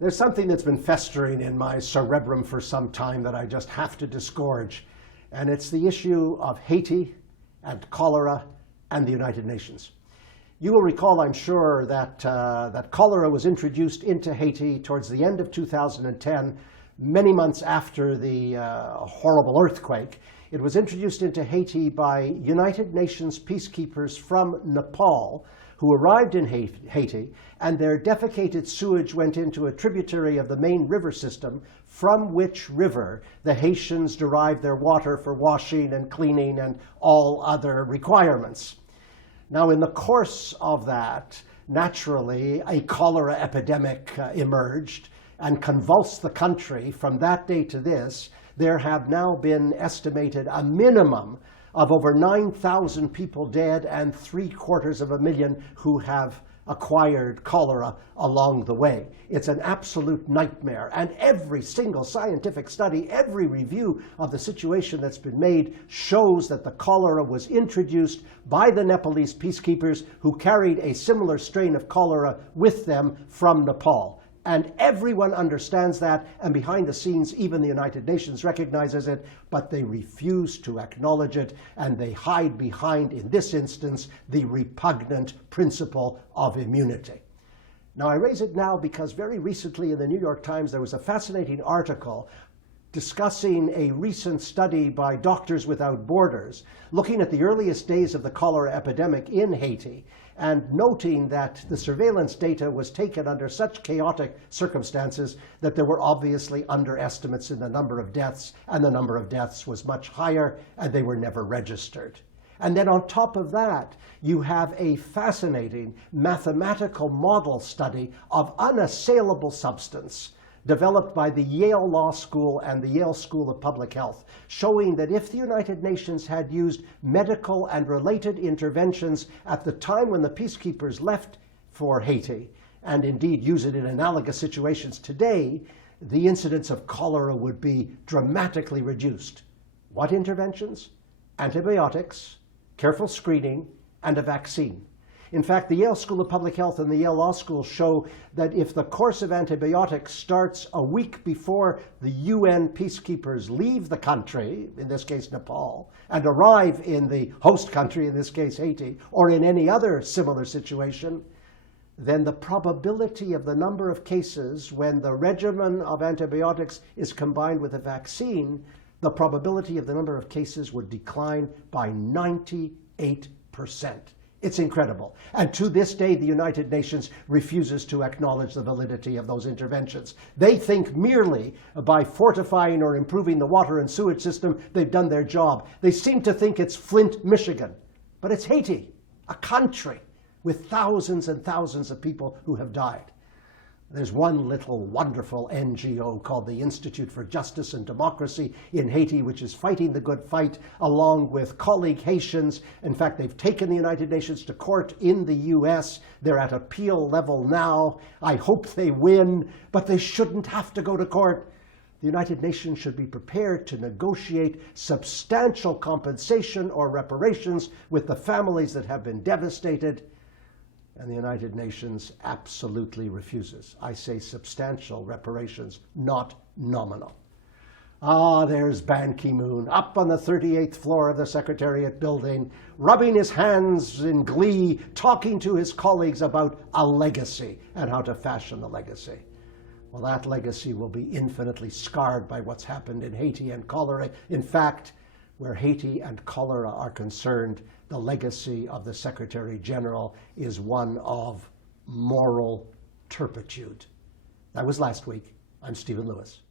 There's something that's been festering in my cerebrum for some time that I just have to disgorge, and it's the issue of Haiti and cholera and the United Nations. You will recall, I'm sure, that cholera was introduced into Haiti towards the end of 2010, many months after the horrible earthquake. It was introduced into Haiti by United Nations peacekeepers from Nepal, who arrived in Haiti, and their defecated sewage went into a tributary of the main river system, from which river the Haitians derived their water for washing and cleaning and all other requirements. Now, in the course of that, naturally, a cholera epidemic emerged and convulsed the country. From that day to this, there have now been estimated a minimum of over 9,000 people dead and 750,000 who have acquired cholera along the way. It's an absolute nightmare. And every single scientific study, every review of the situation that's been made shows that the cholera was introduced by the Nepalese peacekeepers who carried a similar strain of cholera with them from Nepal. And everyone understands that, and behind the scenes, even the United Nations recognizes it, but they refuse to acknowledge it, and they hide behind, in this instance, the repugnant principle of immunity. Now, I raise it now because very recently in the New York Times, there was a fascinating article discussing a recent study by Doctors Without Borders, looking at the earliest days of the cholera epidemic in Haiti, and noting that the surveillance data was taken under such chaotic circumstances that there were obviously underestimates in the number of deaths, and the number of deaths was much higher, and they were never registered. And then on top of that, you have a fascinating mathematical model study of unassailable substance developed by the Yale Law School and the Yale School of Public Health, showing that if the United Nations had used medical and related interventions at the time when the peacekeepers left for Haiti, and indeed use it in analogous situations today, the incidence of cholera would be dramatically reduced. What interventions? Antibiotics, careful screening, and a vaccine. In fact, the Yale School of Public Health and the Yale Law School show that if the course of antibiotics starts a week before the UN peacekeepers leave the country, in this case Nepal, and arrive in the host country, in this case Haiti, or in any other similar situation, then the probability of the number of cases when the regimen of antibiotics is combined with a vaccine, the probability of the number of cases would decline by 98%. It's incredible. And to this day, the United Nations refuses to acknowledge the validity of those interventions. They think merely by fortifying or improving the water and sewage system, they've done their job. They seem to think it's Flint, Michigan. But it's Haiti, a country with thousands and thousands of people who have died. There's one little wonderful NGO called the Institute for Justice and Democracy in Haiti, which is fighting the good fight along with colleague Haitians. In fact, they've taken the United Nations to court in the US. They're at appeal level now. I hope they win, but they shouldn't have to go to court. The United Nations should be prepared to negotiate substantial compensation or reparations with the families that have been devastated. And the United Nations absolutely refuses. I say substantial reparations, not nominal. Ah, there's Ban Ki-moon up on the 38th floor of the Secretariat building, rubbing his hands in glee, talking to his colleagues about a legacy and how to fashion the legacy. Well, that legacy will be infinitely scarred by what's happened in Haiti and cholera. In fact, where Haiti and cholera are concerned, the legacy of the Secretary General is one of moral turpitude. That was last week. I'm Stephen Lewis.